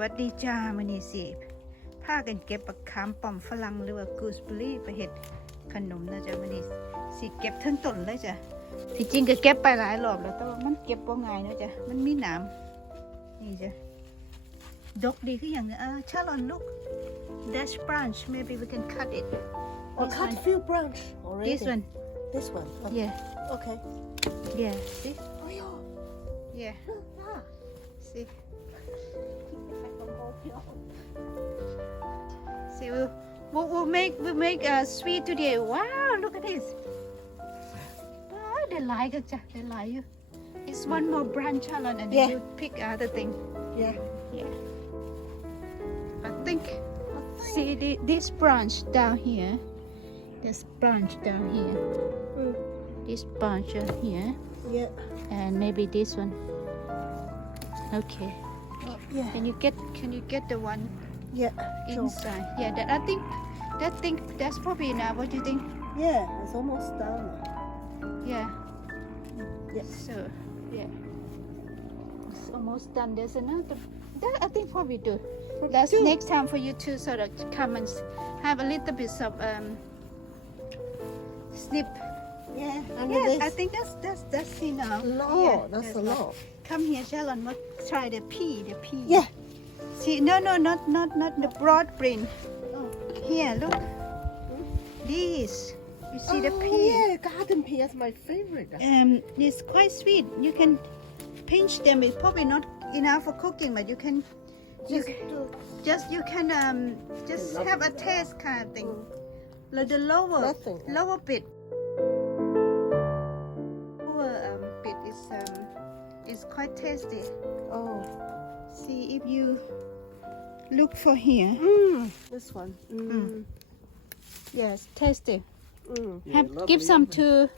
วัสดีจ้ามื้อนี้สิพากันเก็บบักขามป้อมฝรั่งหรือว่า gooseberry ไปเฮ็ดขนมนะจ๊ะมื้อนี้สิเก็บทั้งต้นเลยจ้ะที่จริงก็เก็บไปหลายรอบแล้วแต่ว่ามันเก็บบ่ง่ายนะจ๊ะมันมีหนามนี่จ้ะดกดีคืออย่างนี้Charlotte look dash branch maybe we can cut it Oh, cut a few branch already. this one This one. Okay. yeah Okay. yeah see Oh yeah. yeah see see we'll make sweet today wow look at this oh they like it they like you it's one more branch Charlotte and then you pick other thing Yeah. I think see this branch down here this branch down here this branch here Yeah. and maybe this one okay Yeah. can you get the one Yeah. Sure. inside yeah that thing that's probably enough what do you think Yeah. It's almost done. yeah Yeah. so yeah it's almost done there's another that I think probably do that's next time for you to sort of come and have a little bit of snip Yeah. And yeah this. I think that's enough No, yeah, that's a enough. lot. Come here, Sharon. We'll try the pea. Yeah. See, no, not the broad brin. Oh. Here, look. This. You see the Oh, pea? yeah. Garden pea is my favorite. It's quite sweet. You can pinch them. It's probably not enough for cooking, but you can Just do. you can just have a taste kind of thing. Like the lower Nothing. lower bit. Lower bit is quite tasty. Oh. See if you look for here. This one. Yes, tasty. Yeah, Have lovely, give some isn't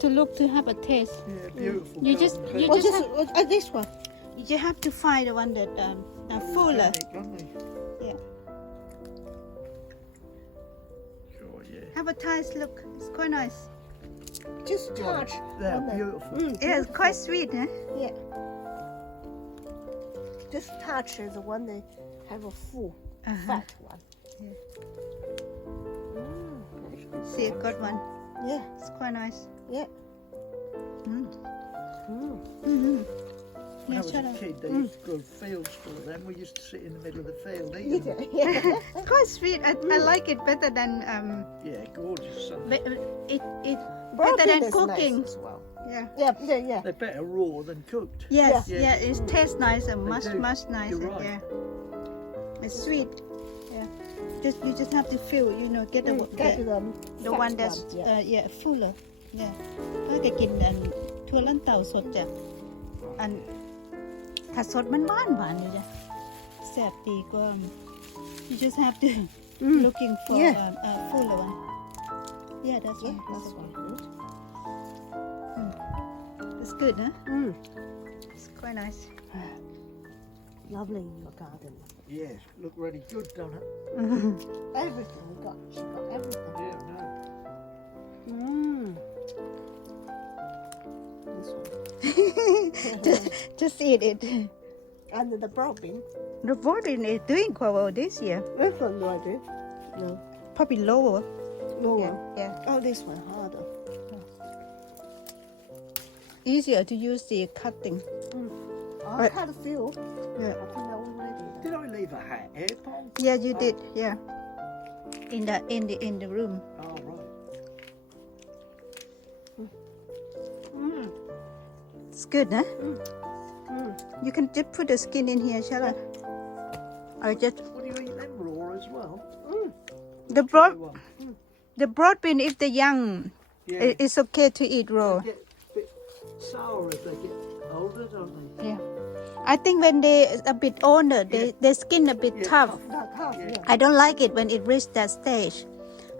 to look to have a taste. Yeah, beautiful. You just garden you pea. just have, This one. you have to find the one that fuller. Organic, aren't they? Yeah. Sure, yeah. Have a taste. Look, it's quite nice. Just touch. They're on the- beautiful. Yeah, it's quite sweet, huh? Yeah. This touch is the one that have a full fat one. Yeah. That's good. See, a good one. Yeah. It's quite nice. Yeah. Mm. Mm. Mm-hmm. When I Yeah, was shut a up. kid, they used to grow fields full of them. We used to sit in the middle of the field eating them. Yeah. It's quite sweet. I like it better than Yeah, gorgeous. Son. it Brown better than bean is cooking. nice as well. Yeah. Yeah. They're better raw than cooked. Yes, Yeah. yeah, it tastes nicer, They much do. nicer. You're right. Yeah, it's sweet. Yeah, you just have to feel, get the Get the one that's fuller. Yeah. ถ้าจะกินถั่วลันเต่าสดจ้ะถ้าสดมันหวานอยู่จ้ะแซ่บดีก็ you just have to looking for fuller one. Yeah, that's one. That's one good. It's good, huh? It's quite nice. Lovely in your garden. Yes, look really good, don't it? Everything we got. She got everything. Yeah, no. This one. Just eat it. And the brown bean. The boarding is doing quite well this year. This one do I do? No. Probably lower. Lower. Yeah. Oh, this one harder. Easier to use the cutting. I Right. cut a few. Yeah. I think that already. Did I leave a hat here, Paul? Yeah, you did. Yeah. In the room. Oh, right. It's good, huh? You can just put the skin in here, shall I? Or just What do you eat them raw as well? the broad You want? the broad bean if the young, Yeah. it's okay to eat raw. They get a bit sour as they get older, don't they? Yeah. I think when they a bit older, they skin a bit tough. That half, Yeah. I don't like it when it reaches that stage.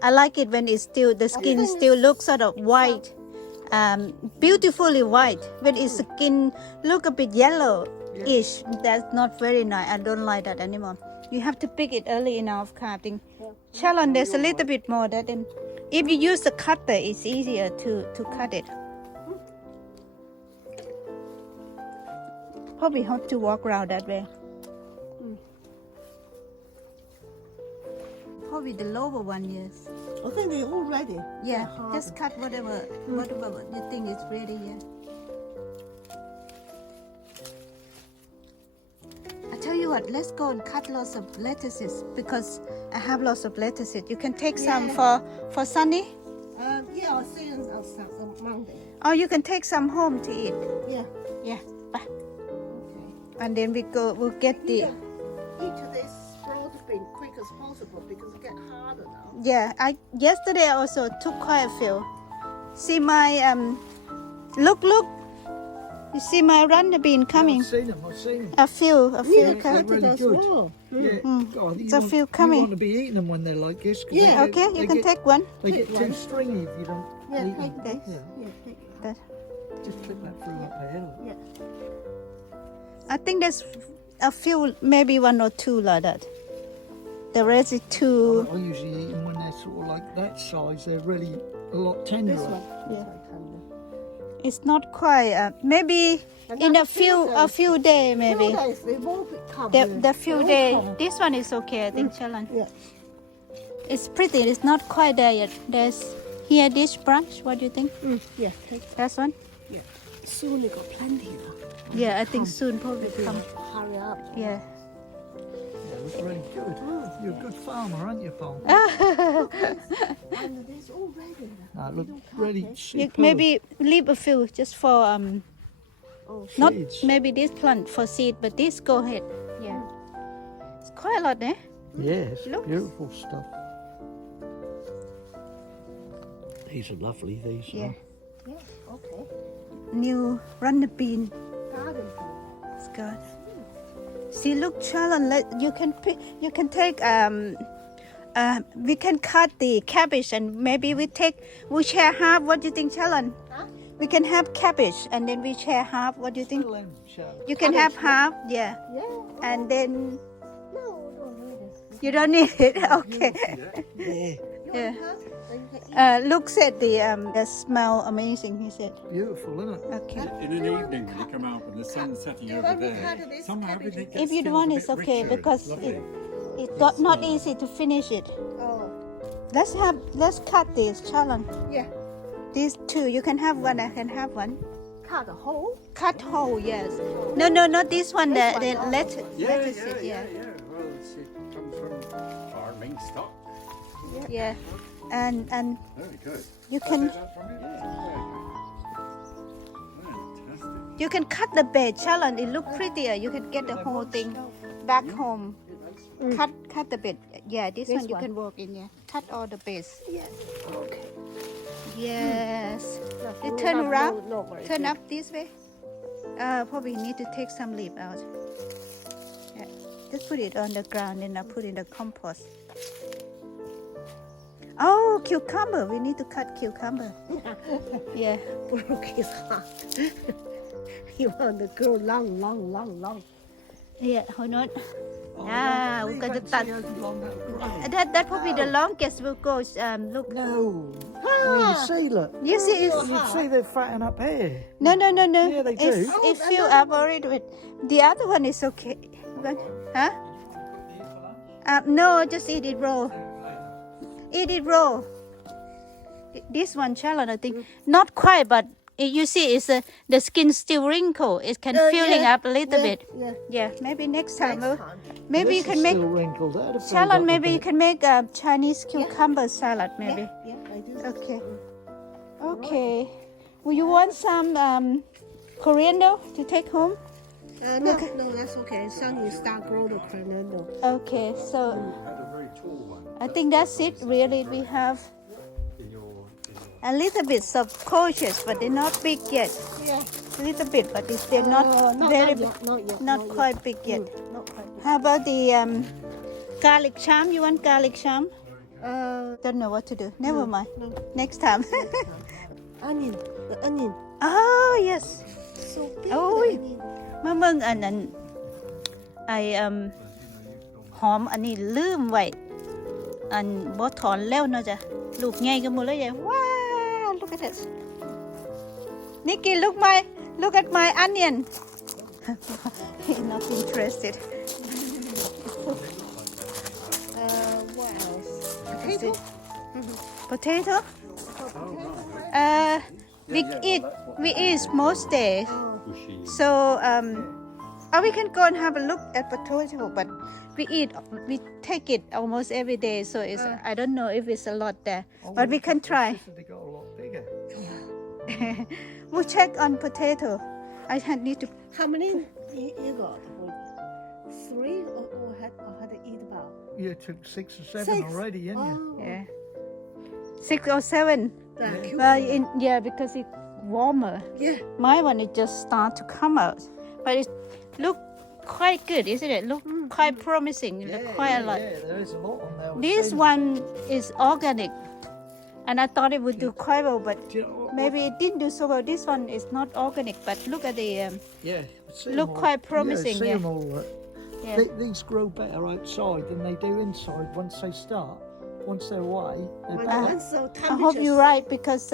I like it when it's still the skin still looks sort of white, beautifully white. When its skin look a bit yellowish, that's not very nice. I don't like that anymore. You have to pick it early enough, cutting. Sharon, there's a little bit more that then. If you use the cutter, it's easier to cut it. Probably have to walk around that way. probably the lower one, yes. I think they're all ready. Yeah, They're just cut whatever you think is ready, yeah. I tell you what, let's go and cut lots of lettuces because I have lots of lettuces. You can take some for Sunny, Yeah, I'll see you on Monday. or you can take some home to eat. Yeah. Yeah, bye. Okay. And then we'll get the. Eat this sprout bean quick as possible because it gets harder now. Yeah, yesterday I also took quite a few. See my look. You see my runner bean coming. I've seen them. I've seen them. A few they're coming. really as good. well. Yeah. God, It's a few coming. You want to be eating them when they're like this. 'Cause Yeah. they Okay, get- you they can get- take one. They get Take too one. stringy if you don't Yeah, eat take them. this. Yeah. Yeah, take That. Just click that through up there. Yeah. I think there's a few, maybe one or two like that. The rest is too. I usually eat them when they're sort of like that size. They're really a lot tenderer. This one. Yeah. This one. It's not quite. Maybe in a few days, maybe. Few days, they won't become. The few They days. won't come. This one is okay, I think, Chalan. Yeah. It's pretty. It's not quite there yet. There's here this branch. What do you think? Yeah, take That one? soon they got plenty now. Yeah, I think soon probably come. Hurry up. Yeah. Yeah, look really good. You're a good farmer, aren't you, Paul? And there's all ready now. Look really You superb. maybe leave a few just for Oh, not Seeds. maybe this plant for seed, but this go ahead. Yeah. It's quite a lot, eh? Yeah, it's Look. beautiful stuff. These are lovely, these Yeah. are. yeah, okay. New runner bean. Garden. It's good. See, look, Charlotte, you can take we can cut the cabbage and maybe we share half. What do you think, Charlotte? Huh? We can have cabbage and then we share half. What do you think? Fill in, Charlotte. You can have half, yeah. Yeah. And then No, don't need it. you don't need it. Okay. Yeah, Yeah. Huh? And you can eat. Luke said the smell amazing. He said. beautiful, isn't it? Okay. In an evening, when you come out and the sun's setting over when we there, cut this somehow cabbage- everything gets If you feels want, a it's bit okay richer. because It's lovely. it's not easy to finish it. Oh, Let's cut this, Charlotte. yeah. These two, you can have one. I can have one. Cut a hole. Cut whole, yes. No, not this one. This The one, oh. lettuce. lettuce, yeah. Well, it comes from farming stock. Yeah. And Very good. you can Is that from you? Fantastic. you can cut the bed, Charlotte. It look prettier. You can get the whole thing back home. Cut the bed. Yeah, this one you one. can work in. Yeah. Cut all the base. Yeah. Okay. Yes. No, You no, turn no, around. No worries. Turn up this way. Probably need to take some leaf out. Yeah. Just put it on the ground and I put in the compost. Oh, cucumber. We need to cut cucumber. Yeah. Broke his heart. He want to grow long. Yeah, hold on. Oh, We got to start. That probably the longest will go. Look. No. I mean, you see, look. You see, it's You see they're fatting up here. no. Yeah, they do. It's filled up already with the other one is okay. Huh? No, just eat it raw. Eat it raw. This one, Charlotte, I think not quite, but you see, it's the skin still wrinkle. It can filling yeah, up a little bit. Yeah. Yeah, maybe next time. Next time. Maybe you This can is make still wrinkled. That'd have filled Charlotte. up a Maybe you bit. can make a Chinese cucumber salad. Maybe. Yeah, I do. Okay. Okay. Will you want some coriander to take home? No, that's okay. Son, you start grow the coriander. Okay. So Had a very tall one I think that's it. Really, we have in your a little bit of coaches, but they're not big yet. Yeah. A little bit, but they're not very big. Not yet. Not quite big yet. Not quite. How about the garlic charm? You want garlic charm? Don't know what to do. Never mind. No. Next time. Onion. The onion. Oh yes. So big. Oh, the onion. มาเมืองอันนั้นไอหอมอันนี้ลืมไว้อันบ่ถอนแล้วเนาะจ้ะลูกใหญ่กันหมดเลยใหญ่ว้าว look at this Nikki look at my onion he's not interested What else? potato. Potato? We eat most days. Bushy. So we can go and have a look at potato, but we take it almost every day. So it's I don't know if it's a lot there, but we can try. They got a lot bigger. We'll check on potato. I need to. How many you got? 3 or had eat about? You took 6 or 7 6. already, didn't you? Oh, Yeah. 6 or 7. thank you. Well, because it's warmer. Yeah. My one it just start to come out, but it look quite good, isn't it? Look quite promising. Look quite a lot. Yeah, there is a lot on there. This one is organic, and I thought it would do quite well, but Do you know what? maybe it didn't do so well. This one is not organic, but look at the Yeah. see look 'em all- quite promising, Yeah, see yeah. 'em all. yeah. These grow better outside than they do inside once they start. Once they're away, they're When better. once the I hope you're right because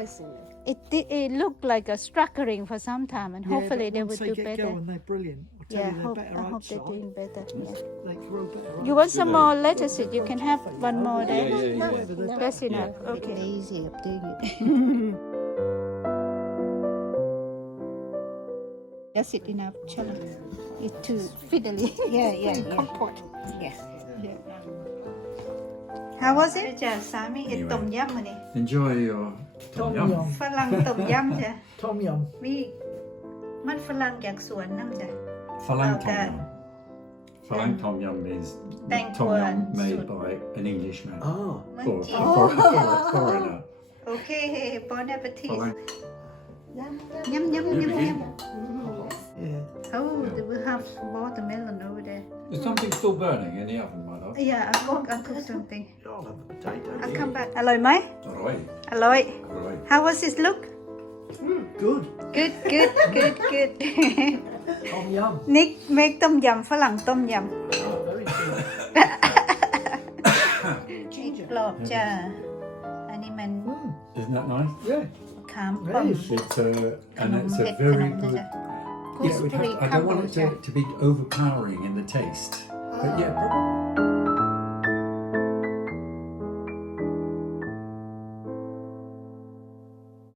rising. it looked like a struggling for some time, and Yeah, hopefully but they once would they do get better. going, they're brilliant. I tell Yeah, you, they're better I hope they're outside. doing better. Yeah. They grow better. You want some more lettuce? You can have one more there. Yeah. That's enough. Make Okay. it easy of doing it. That's it enough. Challenge. It's too fiddly. Yeah. Compot. Yes. How was it? จ้ะสามีเห็ดต้มยำมานี่ Enjoy your tom Tom yum. yum. ฝรั่งต้มยำจ้ะ Tom yum. มีมันฝรั่งจากสวนน้ำจ้ะ Falang Okay. tom yum. Falang tom yum is Thank tom you, yum made Sun. by an Englishman. Ah. มัน Or จีน foreigner. โอเค bon appetit Falang. Yum, ยำยำยำยำ Yeah. Oh, we have watermelon over there. Is something still burning in the oven, my love? Yeah, I'll cook something. I'll have a potato. I'll come back. อร่อยไหม Alright. อร่อย Alright. How was it look? Good. Good. Tom yum. Nick make ต้มยำฝรั่งต้มย Oh, very good. ำกรอบจ้ะอันนี้มัน Isn't that nice? Yeah. ขามป้อม Yes. It's and it's เผ็ a ดข very นมนะ good. จ๊ะ Yeah, it would have, I don't want it to be overpowering in the taste. But yeah, probably.